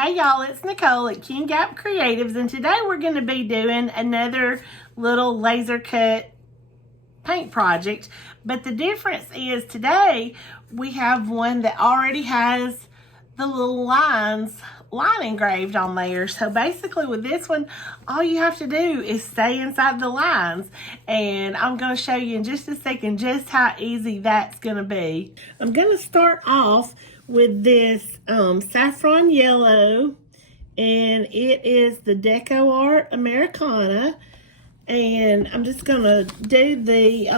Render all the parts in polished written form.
Hey y'all, it's Nicole at King Gap Creatives, and today we're going to be doing another little laser cut paint project. But the difference is today we have one that already has the little line engraved on there. So basically with this one, all you have to do is stay inside the lines. And I'm going to show you in just a second just how easy that's going to be. I'm going to start off with this saffron yellow, and it is the Deco Art Americana. And I'm just going to do the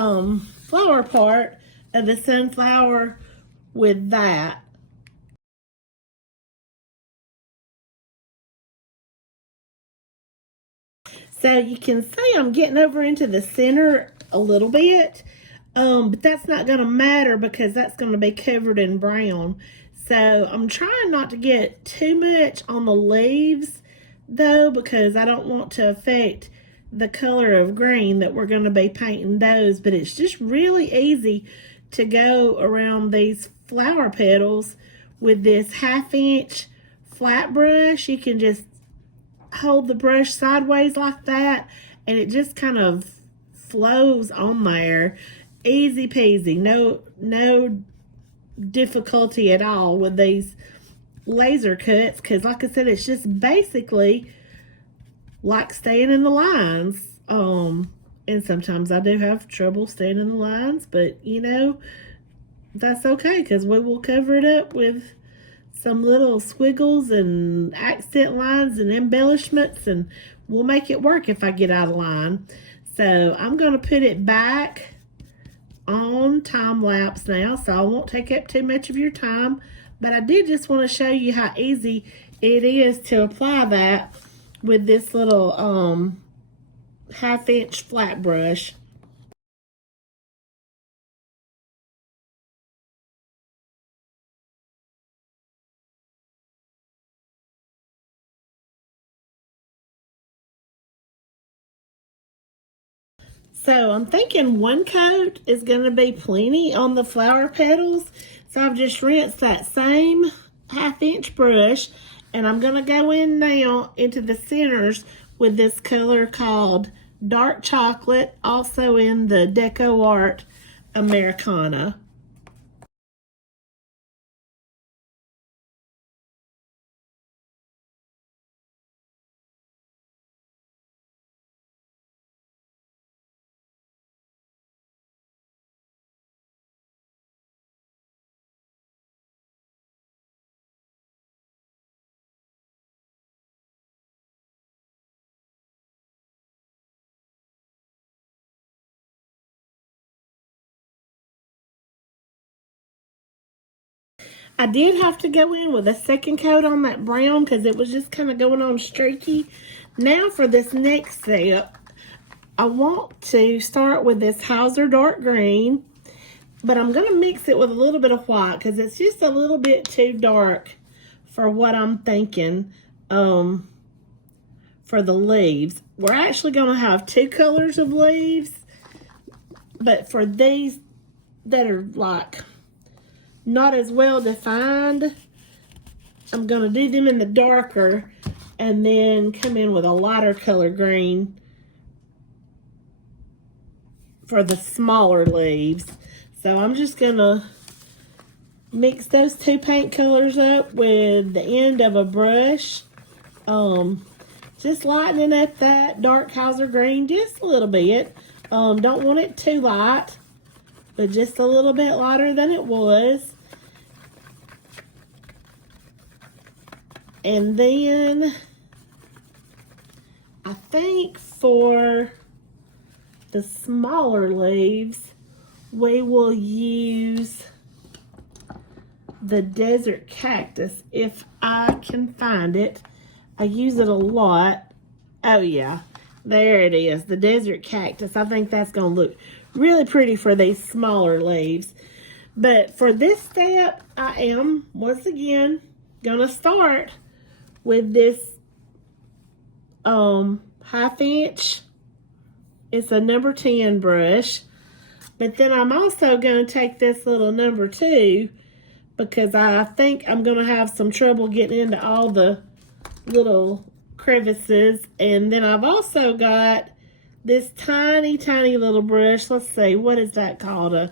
flower part of the sunflower with that. So you can see I'm getting over into the center a little bit, but that's not going to matter because that's going to be covered in brown. So I'm trying not to get too much on the leaves though, because I don't want to affect the color of green that we're going to be painting those. But it's just really easy to go around these flower petals with this 1/2 inch flat brush. You can just hold the brush sideways like that and it just kind of flows on there. Easy peasy, no difficulty at all with these laser cuts, because like I said, it's just basically like staying in the lines. And sometimes I do have trouble staying in the lines, but you know, that's okay because we will cover it up with some little squiggles and accent lines and embellishments, and we'll make it work if I get out of line. So I'm going to put it back on time lapse now, so I won't take up too much of your time, but I did just want to show you how easy it is to apply that with this little 1/2 inch flat brush. So I'm thinking one coat is going to be plenty on the flower petals. So I've just rinsed that same 1/2 inch brush, and I'm going to go in now into the centers with this color called Dark Chocolate, also in the Deco Art Americana. I did have to go in with a second coat on that brown because it was just kind of going on streaky. Now for this next step, I want to start with this Hauser Dark Green, but I'm going to mix it with a little bit of white because it's just a little bit too dark for what I'm thinking for the leaves. We're actually going to have 2 colors of leaves, but for these that are like not as well defined, I'm going to do them in the darker and then come in with a lighter color green for the smaller leaves. So I'm just going to mix those 2 paint colors up with the end of a brush. Just lightening up that dark Hauser green just a little bit. Don't want it too light, but just a little bit lighter than it was. And then I think for the smaller leaves, we will use the Desert Cactus if I can find it. I use it a lot. Oh yeah, there it is, the Desert Cactus. I think that's going to look really pretty for these smaller leaves. But for this step, I am, once again, going to start with this 1/2 inch. It's a number 10 brush. But then I'm also going to take this little number 2 because I think I'm going to have some trouble getting into all the little crevices. And then I've also got this tiny, tiny little brush. Let's see, what is that called?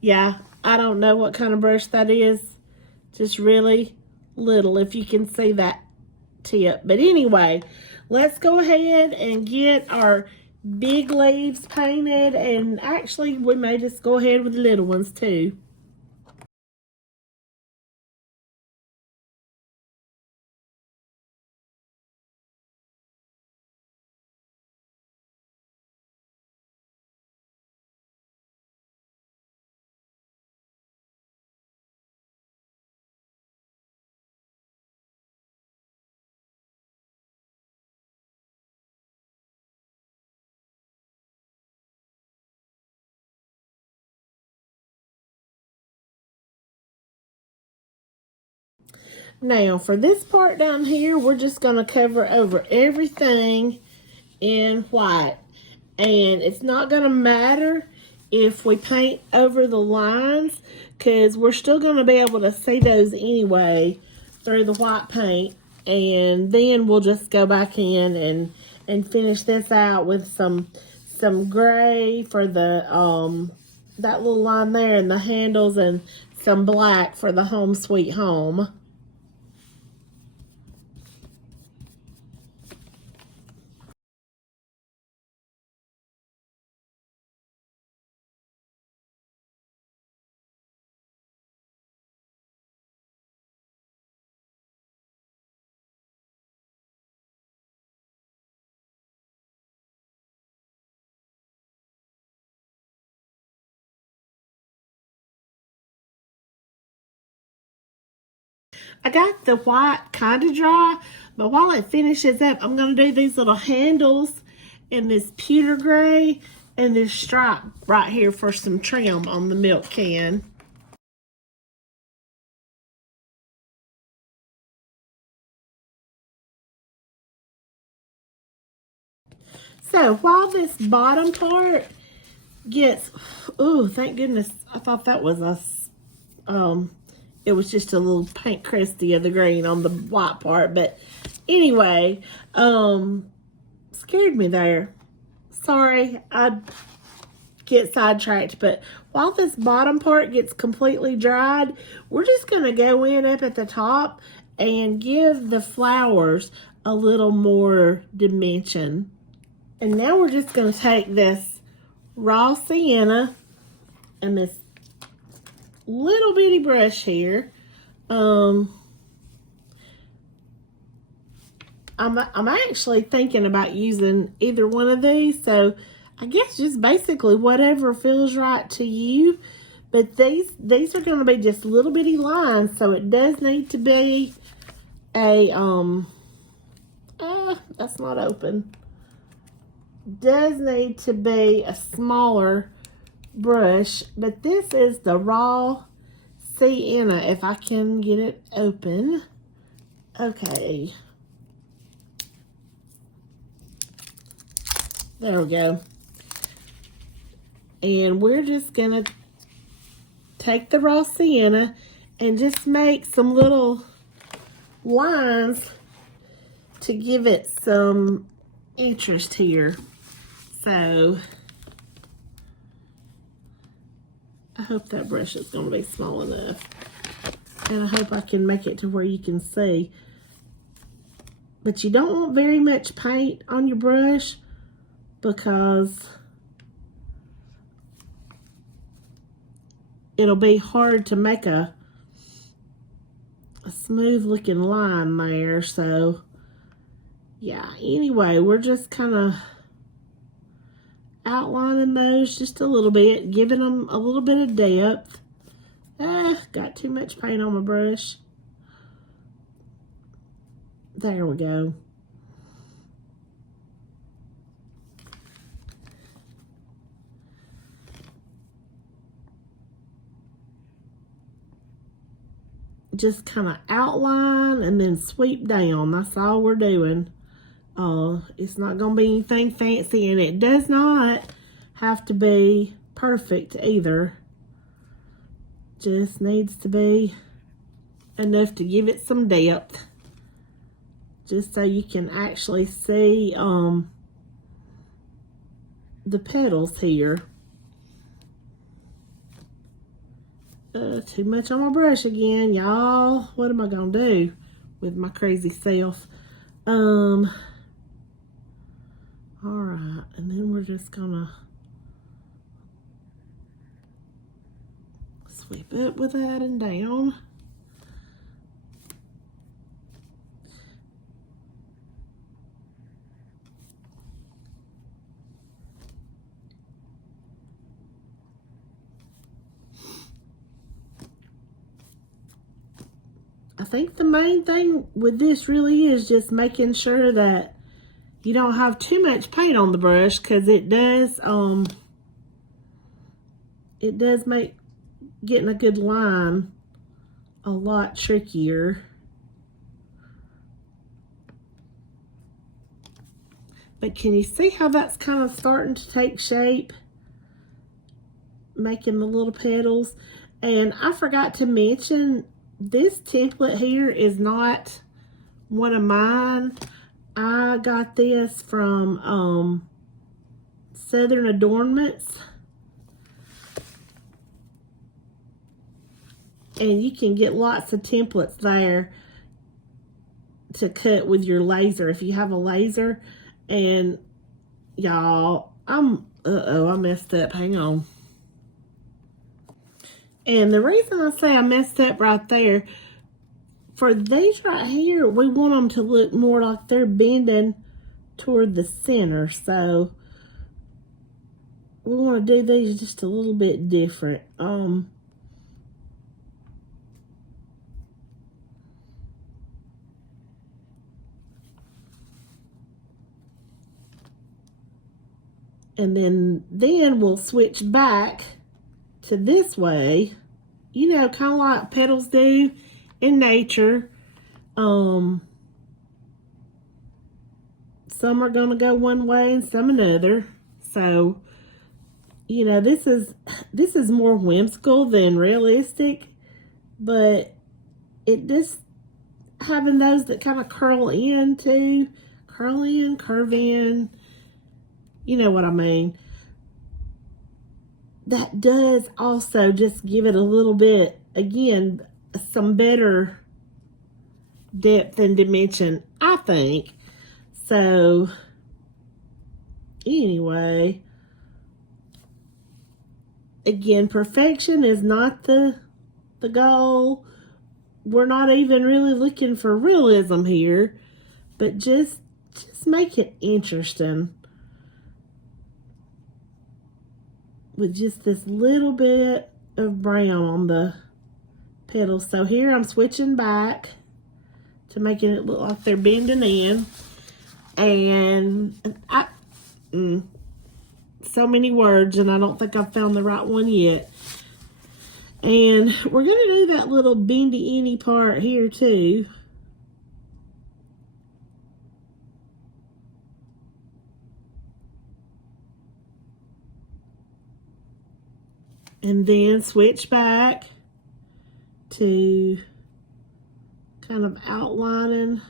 Yeah, I don't know what kind of brush that is. Just really little, if you can see that tip. But anyway, let's go ahead and get our big leaves painted, and actually we may just go ahead with the little ones too. Now for this part down here, we're just going to cover over everything in white. And it's not going to matter if we paint over the lines, because we're still going to be able to see those anyway through the white paint. And then we'll just go back in and finish this out with some gray for the that little line there and the handles, and some black for the Home Sweet Home. I got the white kind of dry, but while it finishes up, I'm going to do these little handles in this pewter gray and this stripe right here for some trim on the milk can. So while this bottom part gets, oh, thank goodness, I thought that was it was just a little paint crusty of the green on the white part. But anyway, scared me there. Sorry, I get sidetracked. But while this bottom part gets completely dried, we're just going to go in up at the top and give the flowers a little more dimension. And now we're just going to take this raw sienna and this little bitty brush here. I'm actually thinking about using either one of these, so I guess just basically whatever feels right to you. But these are going to be just little bitty lines, so it does need to be a that's not open. Does need to be a smaller brush, but this is the raw sienna, if I can get it open. Okay, there we go. And we're just gonna take the raw sienna and just make some little lines to give it some interest here. So I hope that brush is going to be small enough, and I hope I can make it to where you can see. But you don't want very much paint on your brush, because it'll be hard to make a smooth looking line there. So yeah, anyway, we're just kind of outlining those just a little bit, giving them a little bit of depth. Got too much paint on my brush. There we go. Just kind of outline and then sweep down. That's all we're doing. It's not going to be anything fancy, and it does not have to be perfect either. Just needs to be enough to give it some depth, just so you can actually see the petals here. Too much on my brush again, y'all. What am I gonna do with my crazy self? All right, and then we're just gonna sweep up with that and down. I think the main thing with this really is just making sure that you don't have too much paint on the brush, because it does make getting a good line a lot trickier. But can you see how that's kind of starting to take shape? Making the little petals. And I forgot to mention, this template here is not one of mine. I got this from Southern Adornments. And you can get lots of templates there to cut with your laser if you have a laser. And y'all, I messed up. Hang on. And the reason I say I messed up right there, for these right here, we want them to look more like they're bending toward the center. So we want to do these just a little bit different. And then we'll switch back to this way, you know, kind of like petals do in nature. Some are going to go one way and some another. So, you know, this is more whimsical than realistic, but it just having those that kind of curl in too, curl in, curve in, you know what I mean. That does also just give it a little bit, again, some better depth and dimension, I think. So, anyway, again, perfection is not the goal. We're not even really looking for realism here, but just make it interesting. With just this little bit of brown on the petals. So here I'm switching back to making it look like they're bending in. And so many words, and I don't think I've found the right one yet. And we're going to do that little bendy-any part here too. And then switch back to kind of outlining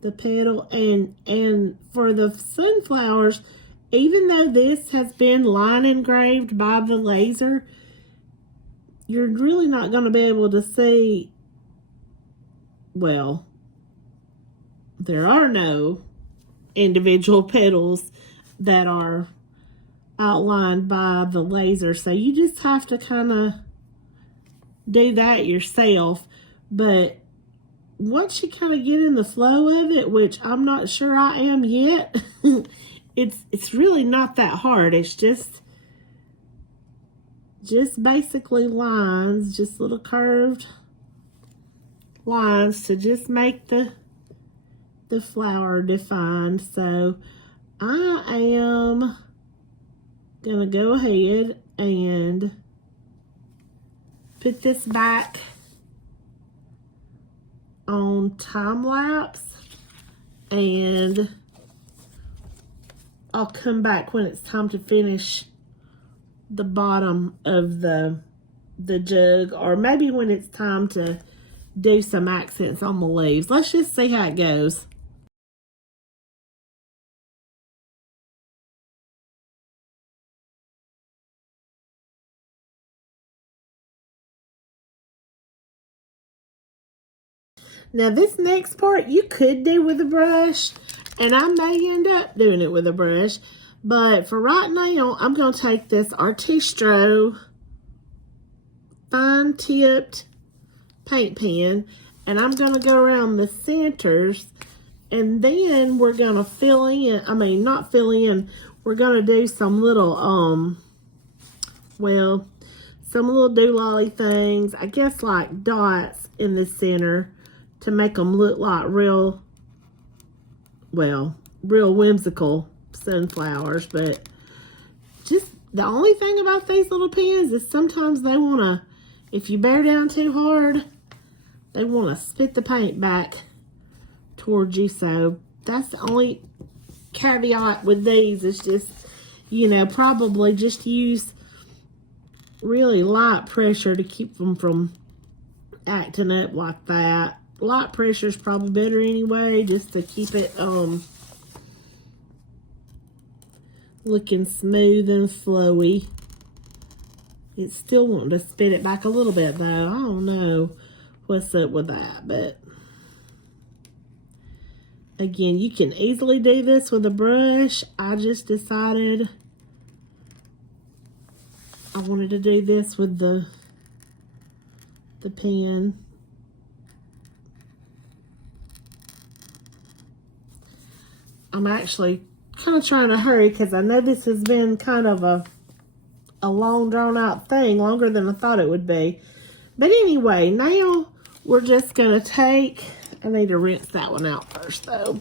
the petal. And for the sunflowers, even though this has been line engraved by the laser, you're really not going to be able to see, well, there are no individual petals that are outlined by the laser, so you just have to kind of do that yourself. But once you kind of get in the flow of it, which I'm not sure I am yet, it's really not that hard. It's just basically lines, just little curved lines to just make the flower defined. So I am gonna go ahead and put this back on time lapse, and I'll come back when it's time to finish the bottom of the the jug, or maybe when it's time to do some accents on the leaves. Let's just see how it goes. Now this next part you could do with a brush, and I may end up doing it with a brush, but for right now, I'm going to take this Artistro fine tipped paint pen, and I'm going to go around the centers, and then we're going to fill in, I mean not fill in, we're going to do some little, well, some little doolally things, I guess like dots in the center to make them look like real, well, real whimsical sunflowers. But just the only thing about these little pens is sometimes they want to, if you bear down too hard, they want to spit the paint back towards you. So that's the only caveat with these. It's just, you know, probably just use really light pressure to keep them from acting up like that. Light pressure is probably better anyway, just to keep it looking smooth and flowy. It's still wanting to spit it back a little bit though. I don't know what's up with that, but again, you can easily do this with a brush. I just decided I wanted to do this with the pen. I'm actually kind of trying to hurry because I know this has been kind of a long drawn out thing, longer than I thought it would be. But anyway, now we're just going to take, I need to rinse that one out first though.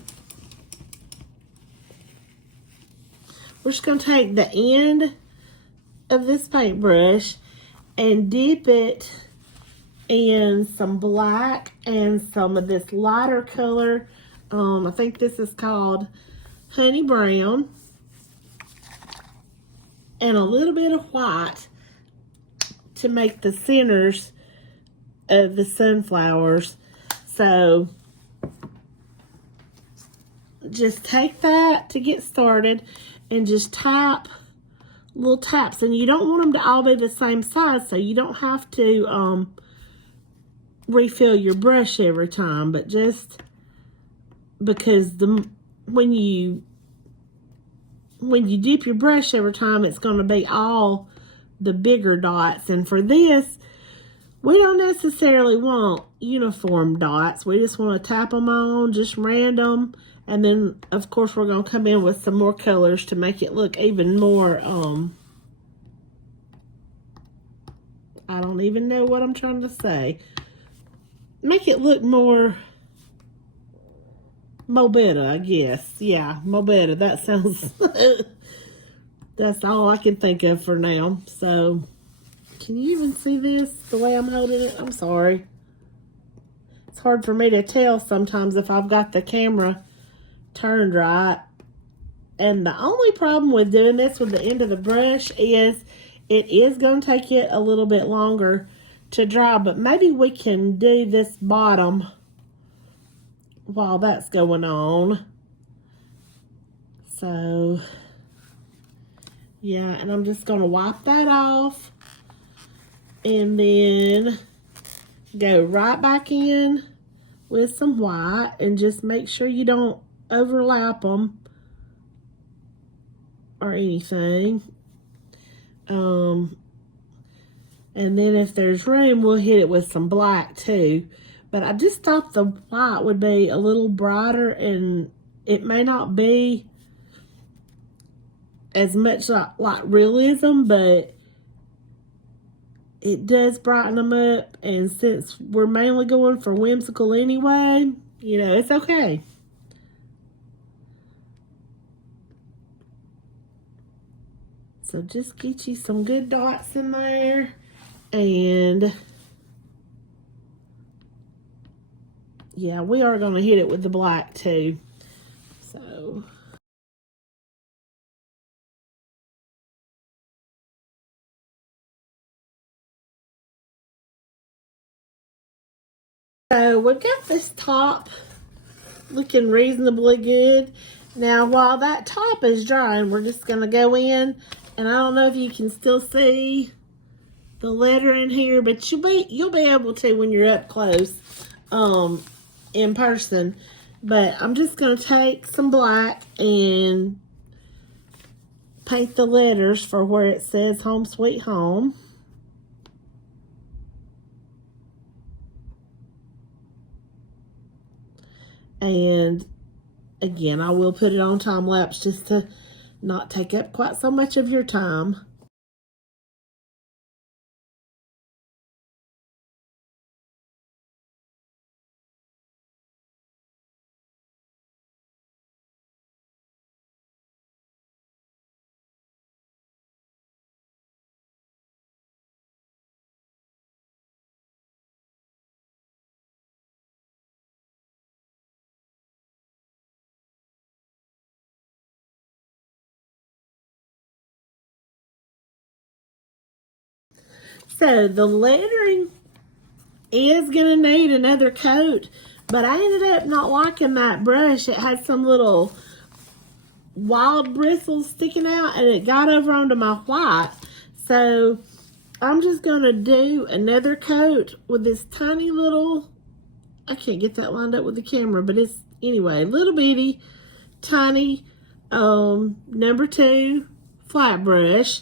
We're just going to take the end of this paintbrush and dip it in some black and some of this lighter color. I think this is called Honey Brown, and a little bit of white to make the centers of the sunflowers. So just take that to get started and just tap little taps, and you don't want them to all be the same size, so you don't have to refill your brush every time, but just because when you dip your brush every time, it's going to be all the bigger dots. And for this, we don't necessarily want uniform dots. We just want to tap them on, just random. And then, of course, we're going to come in with some more colors to make it look even more, I don't even know what I'm trying to say. Make it look more better, I guess. Yeah, better. That sounds, that's all I can think of for now. So, can you even see this the way I'm holding it? I'm sorry. It's hard for me to tell sometimes if I've got the camera turned right. And the only problem with doing this with the end of the brush is it is going to take it a little bit longer to dry, but maybe we can do this bottom while that's going on. So, yeah, and I'm just going to wipe that off and then go right back in with some white and just make sure you don't overlap them or anything. And then if there's room, we'll hit it with some black too. But I just thought the white would be a little brighter, and it may not be as much like realism, but it does brighten them up. And since we're mainly going for whimsical anyway, it's okay. So just get you some good dots in there. And yeah, we are going to hit it with the black too. So So we've got this top looking reasonably good. Now while that top is drying, we're just gonna go in, and I don't know if you can still see the letter in here, but you'll be able to when you're up close in person. But I'm just gonna take some black and paint the letters for where it says Home Sweet Home. And again, I will put it on time lapse just to not take up quite so much of your time. So the lettering is gonna need another coat, but I ended up not liking that brush. It had some little wild bristles sticking out, and it got over onto my white. So I'm just gonna do another coat with this tiny little, I can't get that lined up with the camera, but it's anyway, little bitty tiny number 2 flat brush,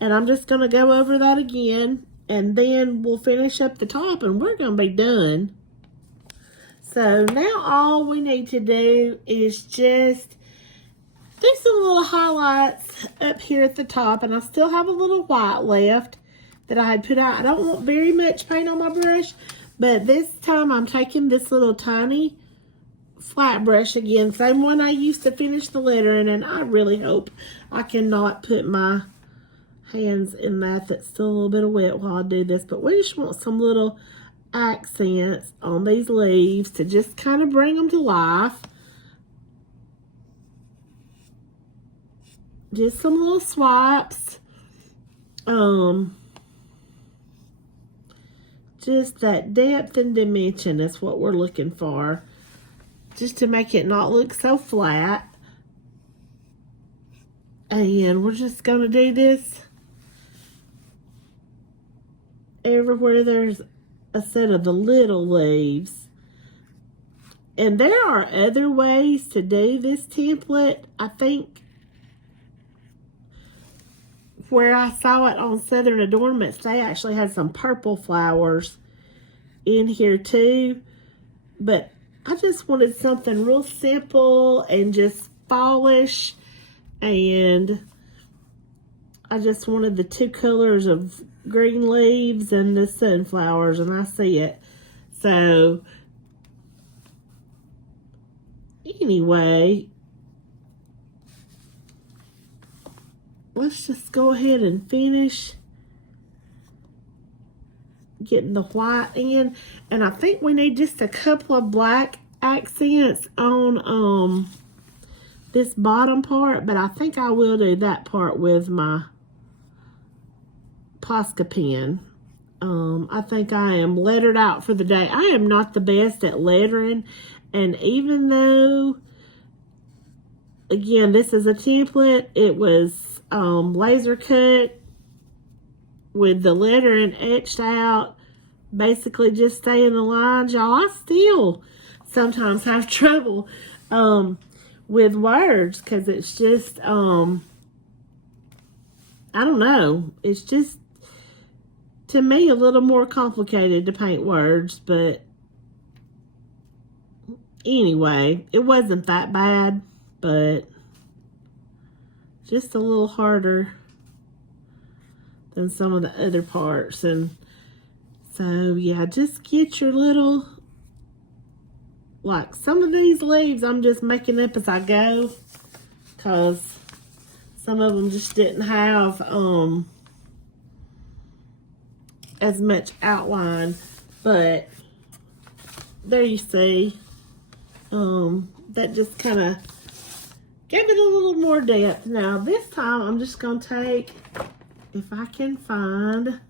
and I'm just gonna go over that again, and then we'll finish up the top and we're gonna be done. So now all we need to do is just do some little highlights up here at the top, and I still have a little white left that I had put out. I don't want very much paint on my brush, but this time I'm taking this little tiny flat brush again, same one I used to finish the lettering, and I really hope I cannot put my hands in that's still a little bit of wet while I do this, but we just want some little accents on these leaves to just kind of bring them to life. Just some little swipes. Just that depth and dimension is what we're looking for, just to make it not look so flat. And we're just gonna do this everywhere there's a set of the little leaves. And there are other ways to do this template. I think where I saw it on Southern Adornments, they actually had some purple flowers in here too. But I just wanted something real simple and just fallish, and I just wanted the 2 colors of green leaves and the sunflowers, and I see it. So anyway, let's just go ahead and finish getting the white in. And I think we need just a couple of black accents on this bottom part, but I think I will do that part with my Posca pen. I think I am lettered out for the day. I am not the best at lettering, and even though, again, this is a template, it was laser cut with the lettering etched out, basically just staying the lines, y'all. I still sometimes have trouble with words, because it's just I don't know, it's just, to me, a little more complicated to paint words. But anyway, it wasn't that bad, but just a little harder than some of the other parts. And so yeah, just get your little, like some of these leaves I'm just making up as I go, because some of them just didn't have as much outline. But there you see, that just kind of gave it a little more depth. Now this time I'm just going to take, if I can find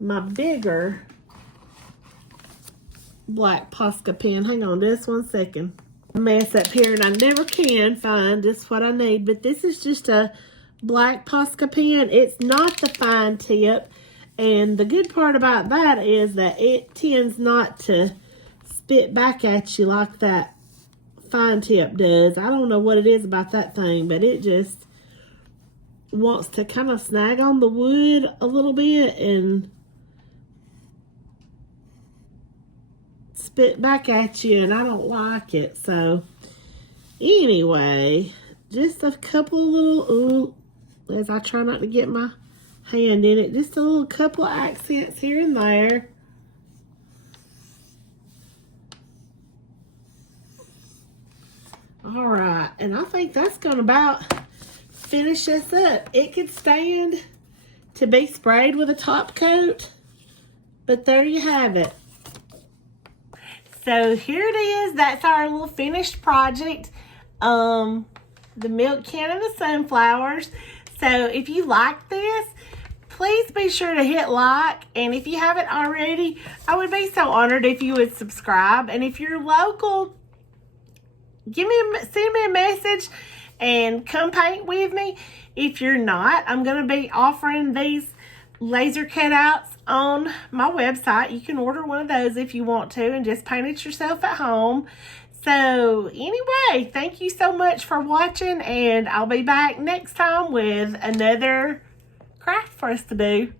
my bigger black Posca pen. Hang on just 1 second. Mess up here, and I never can find just what I need, but this is just a black Posca pen. It's not the fine tip, and the good part about that is that it tends not to spit back at you like that fine tip does. I don't know what it is about that thing, but it just wants to kind of snag on the wood a little bit and spit back at you, and I don't like it. So anyway, just a couple little, as I try not to get my hand in it, just a little couple of accents here and there. All right, and I think that's gonna about finish us up. It could stand to be sprayed with a top coat, but there you have it. So here it is. That's our little finished project. The milk can and the sunflowers. So if you like this, please be sure to hit like. And if you haven't already, I would be so honored if you would subscribe. And if you're local, send me a message and come paint with me. If you're not, I'm going to be offering these laser cutouts on my website. You can order one of those if you want to and just paint it yourself at home. So anyway, thank you so much for watching, and I'll be back next time with another craft for us to do.